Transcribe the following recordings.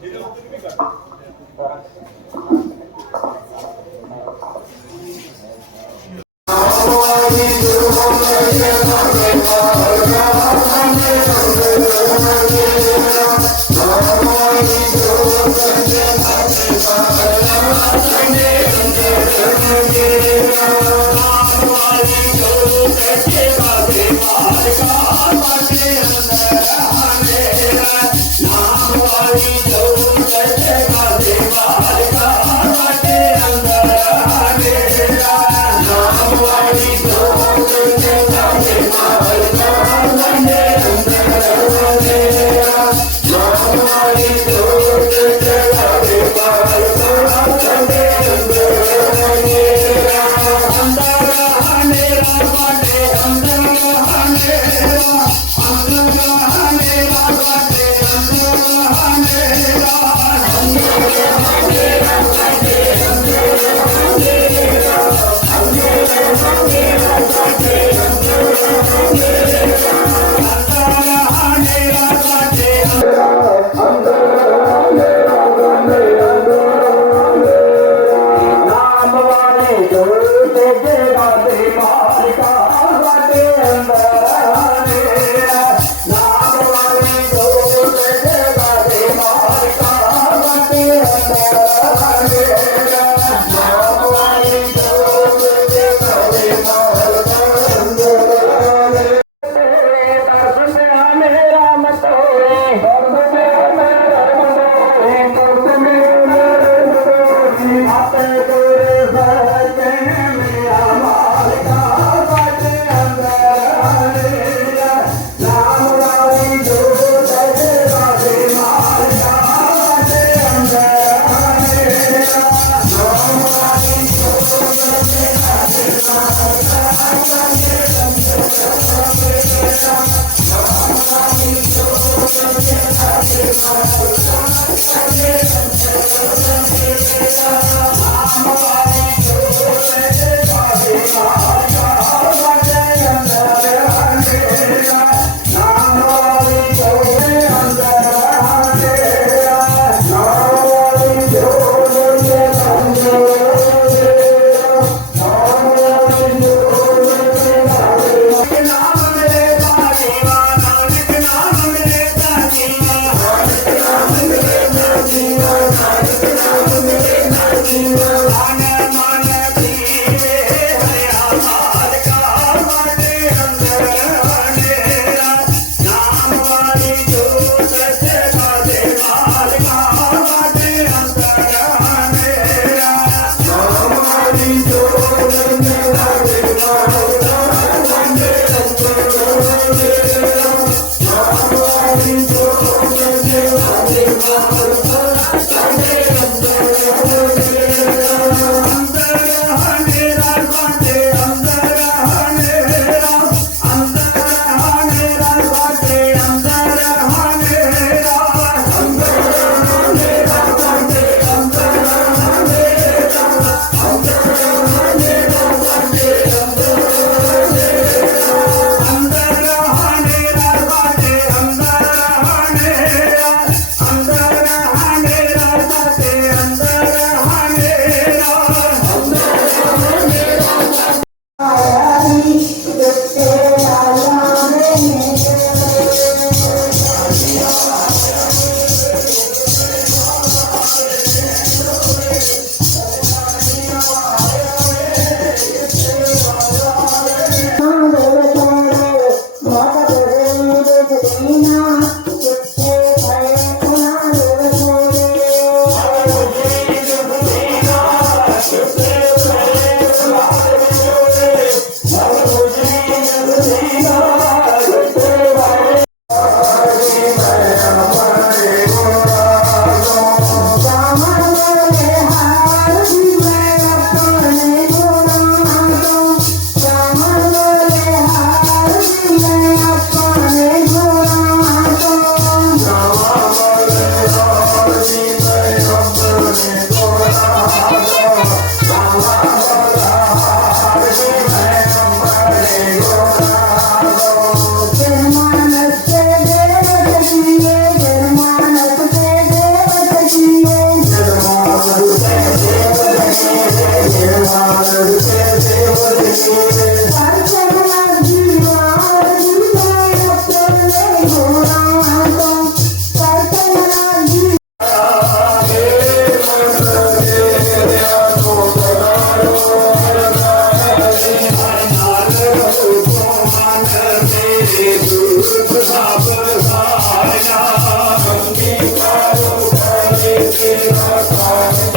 ನಿನ್ನ Yeah. Lord,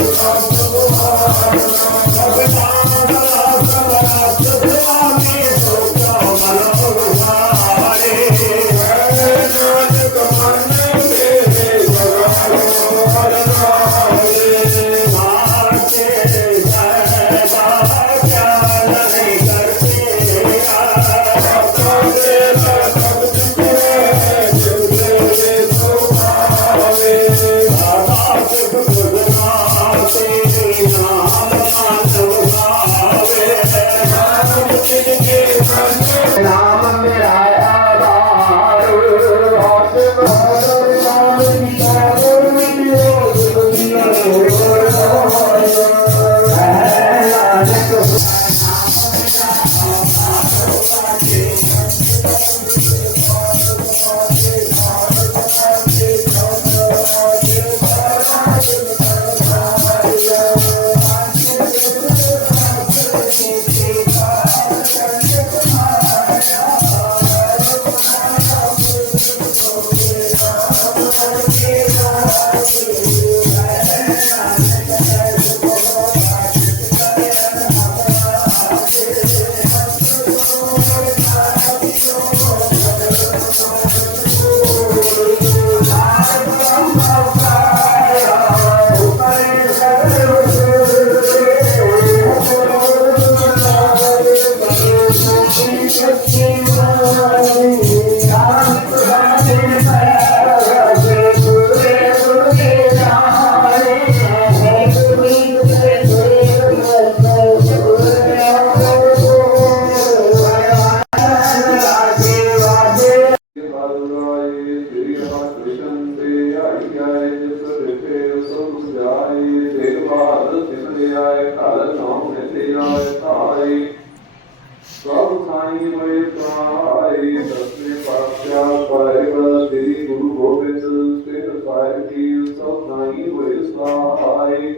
ਸਾਈ ਹੋਏ ਸਹਾਈ ਦਸਵੇਂ ਪਾਤਸ਼ਾਹ ਪਾਇਬ ਸ੍ਰੀ ਗੁਰੂ ਗੋਬਿੰਦ ਸਿੰਘ ਸਾਹਿਬ ਜੀ ਸਭ ਸਾਈ ਹੋਏ ਸਹਾਈ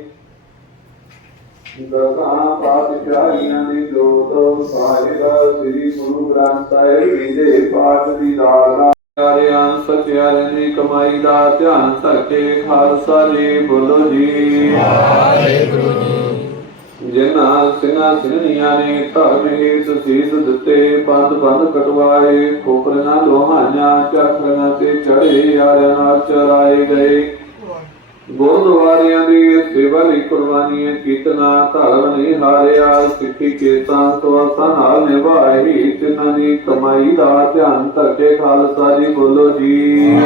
ਦਸਾਂ ਪਾਤਸ਼ਾਹੀਆਂ ਦੀ ਜੋਤ ਸਾਹਿਬ ਸ੍ਰੀ ਗੁਰੂ ਗ੍ਰੰਥ ਸਾਹਿਬ ਜੀ ਦੇ ਪਾਠ ਦੀ ਦਾਤ ਪਿਆਰਿਆਂ ਸਚਿਆਰਿਆਂ ਦੀ ਕਮਾਈ ਦਾ ਧਿਆਨ ਧਰਕੇ ਖਾਲਸਾ ਜੀ ਬੋਲੋ ਜੀ ਵਾਹਿਗੁਰੂ ਜੀ ਜਿਨ੍ਹਾਂ ਸਿੰਘਾਂ ਸਿੰਘਣੀਆਂ ਨੇ ਧਰਮ ਹੇਤ ਸੀਸ ਦਿੱਤੇ ਬੰਦ ਬੰਦ ਕਟਵਾਏ, ਖੋਪਰੀਆਂ, ਲੋਹਾਈਆਂ ਚੱਕਰੀਆਂ ਤੇ ਚੜੇ ਆਰਿਆਂ ਨਾਲ ਚਰਾਏ ਗਏ। ਗੁਰਦੁਆਰਿਆਂ ਦੀ ਸੇਵਾ ਲਈ ਕੁਰਬਾਨੀਆਂ ਕੀਤੀਆਂ ਧਰਮ ਨਹੀਂ ਹਾਰਿਆ, ਸਿੱਖੀ ਕੀਰਤਾਂ ਸਵਾਸਾਂ ਨਾਲ ਨਿਭਾਈ ਤਿਨਾਂ ਦੀ ਕਮਾਈ ਦਾ ਧਿਆਨ ਧਰਕੇ ਖਾਲਸਾ ਜੀ ਬੋਲੋ ਜੀ।